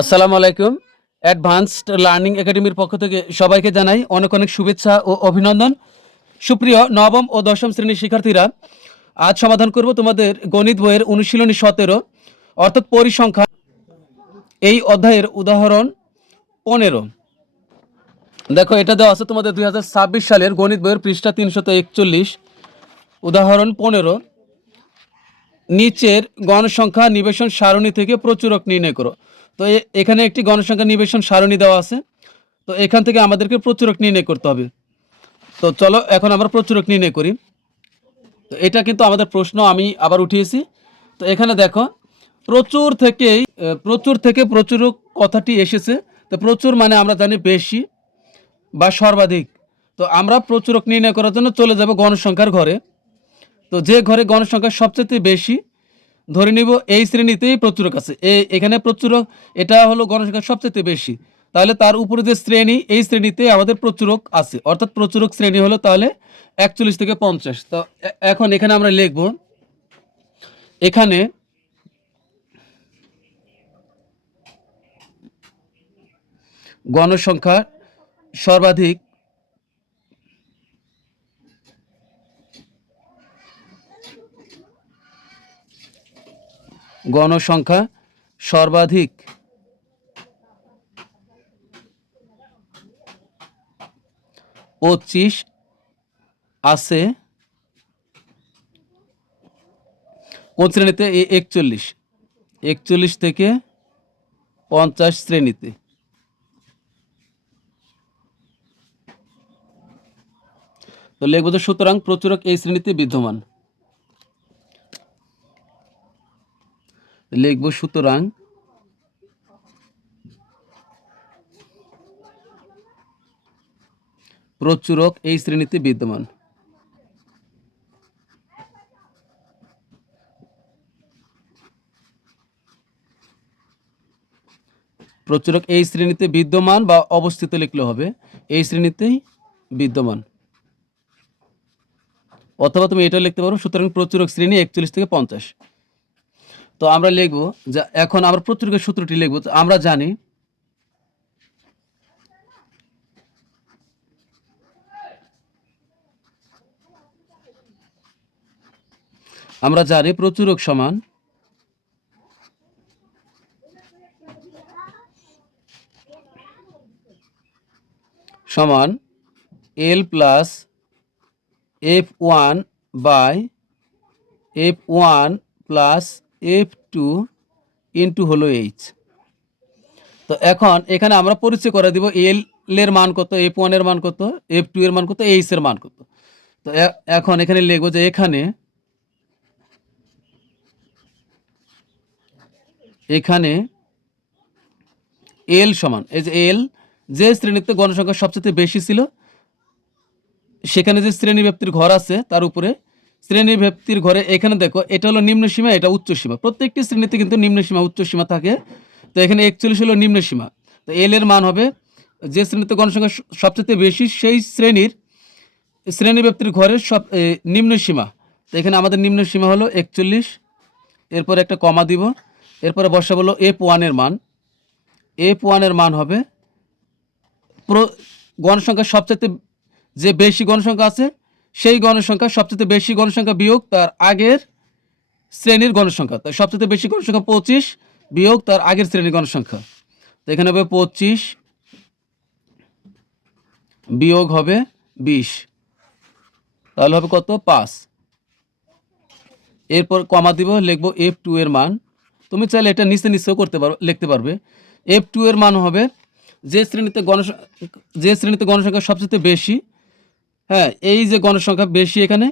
আসসালামু আলাইকুম। Advanced learning একাডেমির পক্ষ থেকে সবাইকে জানাই অনেক অনেক শুভেচ্ছা ও অভিনন্দন। সুপ্রিয় নবম ও দশম শ্রেণীর শিক্ষার্থীরা, আজ সমাধান করব তোমাদের গণিত বইয়ের অনুশীলনী 17 অর্থাৎ পরিসংখ্যান এই অধ্যায়ের উদাহরণ 15। দেখো, এটা দেওয়া আছে তোমাদের 2026 সালের গণিত বইয়ের পৃষ্ঠা 341, উদাহরণ 15। নিচের গণসংখ্যা নিবেশন সারণী থেকে প্রচুরক নির্ণয় করো। তো এখানে একটি গণসংখ্যা নিবেশন সারণী দেওয়া আছে। তো এখান থেকে আমাদেরকে প্রচুরক নির্ণয় করতে হবে। তো চলো এখন আমরা প্রচুরক নির্ণয় করি। তো এটা কিন্তু আমাদের প্রশ্ন আমি আবার উঠিয়েছি। তো এখানে দেখো, প্রচুর থেকে প্রচুরক কথাটি এসেছে। তো প্রচুর মানে আমরা জানি বেশি বা সর্বাধিক। তো আমরা প্রচুরক নির্ণয় করার জন্য চলে যাব গণসংখ্যার ঘরে। তো যে ঘরে গণসংখ্যা সবচেয়ে বেশি, ধরে নিব এই শ্রেণীতেই প্রচুরক আছে। এখানে প্রচুরক, এটা হলো গণসংখ্যা সবচেয়ে বেশি, তাহলে তার উপরে যে শ্রেণী, এই শ্রেণীতে আমাদের প্রচুরক আছে, অর্থাৎ প্রচুরক শ্রেণী হলো তাহলে 41 থেকে 50। তো এখন এখানে আমরা লিখব, এখানে গণসংখ্যা সর্বাধিক গণসংখ্যা সর্বাধিক 25 আছে কোন শ্রেণীতে? 41 থেকে 50 শ্রেণীতে। তো লিখব যে সুতরাং প্রচুরক এই শ্রেণীতে বিদ্যমান। লিখব সুতরাং প্রচুরক এই শ্রেণীতে বিদ্যমান। প্রচুরক এই শ্রেণীতে বিদ্যমান বা অবস্থিত লিখলে হবে, এই শ্রেণীতেই বিদ্যমান। অথবা তুমি এটা লিখতে পারো, সুতরাং প্রচুরক শ্রেণী 41 থেকে 50। তো আমরা লিখব যে এখন আমরা প্রচুরকের সূত্রটি লিখব। আমরা জানি প্রচুরক সমান L plus F1 by F1 plus F2 into হলো H। তো এখন এখানে আমরা পরিচয় করে দিব L এর মান কত, F1 এর মান কত, F2 এর মান কত, H এর মান কত। তো এখন এখানে লিখব যে এখানে L সমান, এই যে L, যে শ্রেণীতে গণসংখ্যা সবচেয়ে বেশি ছিল, সেখানে যে শ্রেণী ব্যাপ্তির ঘর আছে তার উপরে শ্রেণী ব্যাপ্তির ঘরে এখানে দেখো, এটা হলো নিম্ন সীমা, এটা উচ্চ সীমা। প্রত্যেকটি শ্রেণীতে কিন্তু নিম্ন সীমা উচ্চ সীমা থাকে। তো এখানে 41 হলো নিম্ন সীমা। তো এল এর মান হবে, যে শ্রেণীতে গণসংখ্যা সবচেয়ে বেশি সেই শ্রেণী ব্যাপ্তির ঘরের নিম্ন সীমা। তো এখানে আমাদের নিম্ন সীমা হলো 41, এরপর একটা কমা দিব, এরপরে বসা বলো F1 এর মান। F1 এর মান হবে গণসংখ্যা সবচেয়ে যে বেশি গণসংখ্যা আছে সেই গণসংখ্যা সবচেয়ে বেশি গণসংখ্যা বিয়োগ তার আগের শ্রেণীর গণসংখ্যা। তো সবচেয়ে বেশি গণসংখ্যা 25 বিয়োগ তার আগের শ্রেণীর গণসংখ্যা। তো এখানে হবে 25 বিয়োগ হবে 20, তাহলে হবে কত? 5। এরপর কমা দিব, লিখব F2 এর মান। তুমি চাইলে এটা নিচেও লিখতে পারবে। F2 এর মান হবে যে শ্রেণীতে গণসংখ্যা সবচেয়ে বেশি, হ্যাঁ, এই যে গণসংখ্যা বেশি, এখানে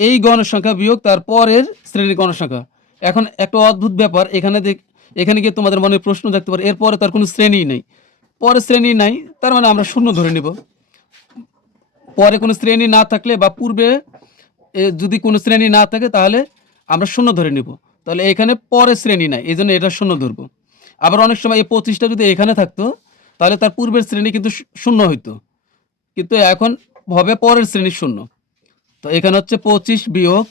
এই গণসংখ্যা বিয়োগ তার পরের শ্রেণীর গণসংখ্যা। এখন একটা অদ্ভুত ব্যাপার, এখানে গিয়ে তোমাদের মনে প্রশ্ন থাকতে পারে, এরপরে তার কোনো শ্রেণী নেই। পরে শ্রেণী নাই, তার মানে আমরা শূন্য ধরে নিব। পরে কোনো শ্রেণী না থাকলে বা পূর্বে যদি কোনো শ্রেণী না থাকে তাহলে আমরা শূন্য ধরে নিব। তাহলে এখানে পরে শ্রেণী নাই, এই জন্য এটা শূন্য ধরবো। আবার অনেক সময় এই 25টা যদি এখানে থাকতো তাহলে তার পূর্বের শ্রেণী কিন্তু শূন্য হইতো, কিন্তু এখন হবে পরের শ্রেণী শূন্য। তো এখানে হচ্ছে 25 বিয়োগ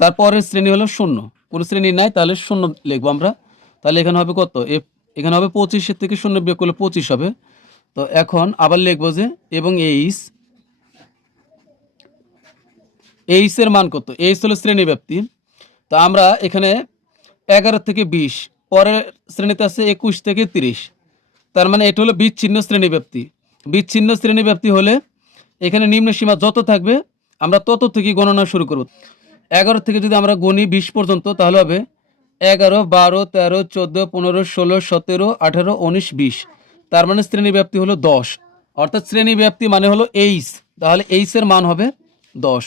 তারপরের শ্রেণী হলো শূন্য, কোনো শ্রেণী নাই, তাহলে শূন্য লিখবো আমরা। তাহলে এখানে হবে কত এখানে হবে 25 থেকে 0 বিয়োগ করলে 25 হবে। তো এখন আবার লিখবো যে এবং এইচ এর মান কত, এইচ হলো শ্রেণী ব্যাপ্তি। তো আমরা এখানে 11 থেকে 20, পরের শ্রেণীতে আছে 21 থেকে 30, তার মানে এটা হলো বিচ্ছিন্ন শ্রেণী ব্যাপ্তি। বিচ্ছিন্ন শ্রেণী ব্যাপ্তি হলে এখানে নিম্ন সীমা যত থাকবে আমরা তত থেকে গণনা শুরু করব। 11 থেকে যদি আমরা গণি 20 পর্যন্ত তাহলে হবে 11, 12, 13, 14, 15, 16, 17, 18, 19, 20, তার মানে শ্রেণী ব্যাপ্তি হলো 10, অর্থাৎ শ্রেণী ব্যাপ্তি মানে হলো এইচ, তাহলে এইচ এর মান হবে 10।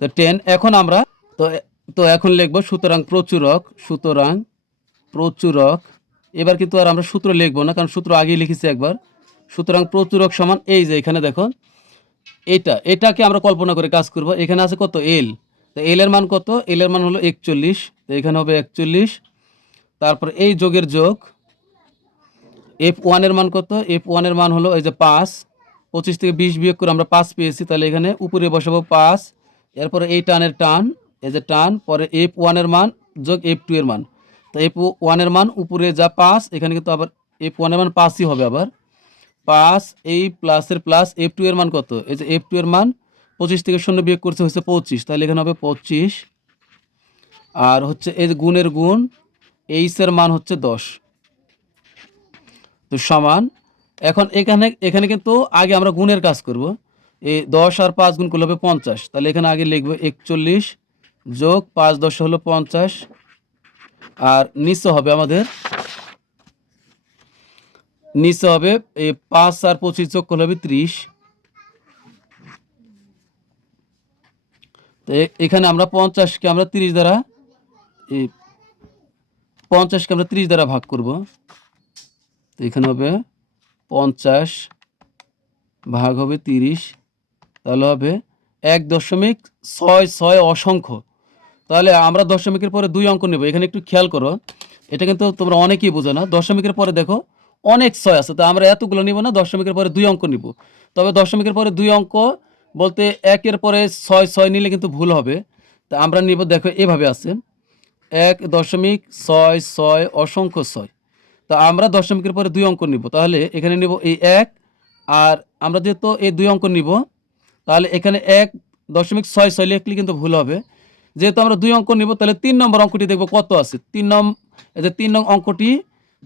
তো 10 এখন আমরা তো তো এখন লিখবো সুতরাং প্রচুরক এবার কিন্তু আর আমরা সূত্র লিখবো না, কারণ সূত্র আগেই লিখেছি একবার। সুতরাং প্রচুরক সমান এই যে এখানে দেখো এটাকে আমরা কল্পনা করে কাজ করব। এখানে আছে কত এল, তো এল এর মান কত, এল এর মান হলো 41, তো এখানে হবে 41। তারপর এই যোগের যোগ এফ ওয়ানের মান কত, এফ ওয়ানের মান হলো এই যে 5, 25 থেকে 20 বিয়োগ করে আমরা 5 পেয়েছি, তাহলে এখানে উপরে বসাবো 5, এরপরে এই টানের টান, এই যে টান, পরে এফ ওয়ানের মান যোগ এফ টু এর মান, তো এফ ওয়ানের মান উপরে যা 5, এখানে কিন্তু আবার এফ ওয়ানের মান 5ই হবে, আবার 5, এই প্লাসের প্লাস এফ টু এর মান কত, এই যে এফ টু এর মান 25 থেকে 0 বিয়োগ করছে হচ্ছে 25, তাহলে এখানে হবে 25, আর হচ্ছে এই যে গুণের গুণ এইচ এর মান হচ্ছে 10, তো সমান। এখন এখানে কিন্তু আগে আমরা গুণের কাজ করব। এই 10 আর 5 গুণ করলে হবে 50, তাহলে এখানে আগে লিখবো 41 যোগ 5 10 হলো 50, আর নিচে হবে আমাদের এই 5 আর 25 যোগ করলে হবে 30। তো এখানে আমরা 50কে আমরা 30 দ্বারা এই 50কে আমরা 30 দ্বারা ভাগ করব, তো এখানে হবে 50 ভাগ হবে 30, তাহলে হবে 1.66 অসংখ্য। তাহলে আমরা দশমিকের পরে 2 অঙ্ক নেব, এখানে একটু খেয়াল করো, এটা কিন্তু তোমরা অনেকেই বোঝো না। দশমিকের পরে দেখো অনেক 6 আছে, তো আমরা এতগুলো নিব না, দশমিকের পরে 2 অঙ্ক নিব। তবে দশমিকের পরে 2 অঙ্ক বলতে 1-এর পরে 6 নিলে কিন্তু ভুল হবে। তা আমরা নিব, দেখো এভাবে আছে 1.66 অসংখ্য 6, তো আমরা দশমিকের পরে 2 অঙ্ক নিব, তাহলে এখানে নিব এই 1, আর আমরা যেহেতু এই 2 অঙ্ক নিব তাহলে এখানে 1.66 লিখলে কিন্তু ভুল হবে। যেহেতু আমরা 2 অঙ্ক নিব তাহলে 3 নম্বর অঙ্কটি দেখব কত আছে। 3 নং অঙ্কটি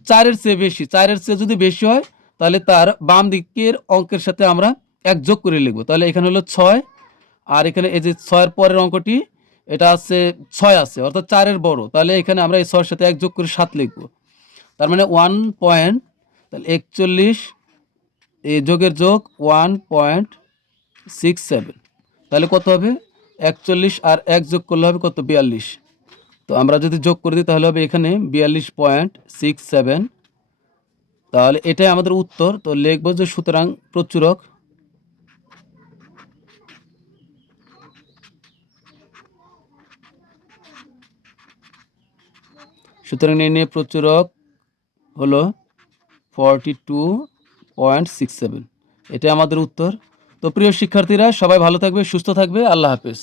4-এর চেয়ে বেশি, 4-এর চেয়ে যদি বেশি হয় তাহলে তার বাম দিকের অঙ্কের সাথে আমরা 1 যোগ করে লিখব, তাহলে এখানে হলো 6, আর এখানে এই যে 6-এর পরের অঙ্কটি এটা আছে 6 আছে, অর্থাৎ 4-এর বড়, তাহলে এখানে আমরা এই 6-এর সাথে 1 যোগ করে 7 লিখব, তার মানে 1 পয়েন্ট, তাহলে 41 এই যোগের যোগ 1.67, তাহলে কত হবে 41, আর 1 যোগ করলে হবে কত 42, তো আমরা যদি যোগ করে দিই তাহলে হবে এখানে 42.67, তাহলে এটাই আমাদের উত্তর। তো লিখব যে সুতরাং নির্ণয় প্রচুরক হলো 42.67, এটাই আমাদের উত্তর। তো প্রিয় শিক্ষার্থীরা সবাই ভালো থাকবে, সুস্থ থাকবে, আল্লাহ হাফেজ।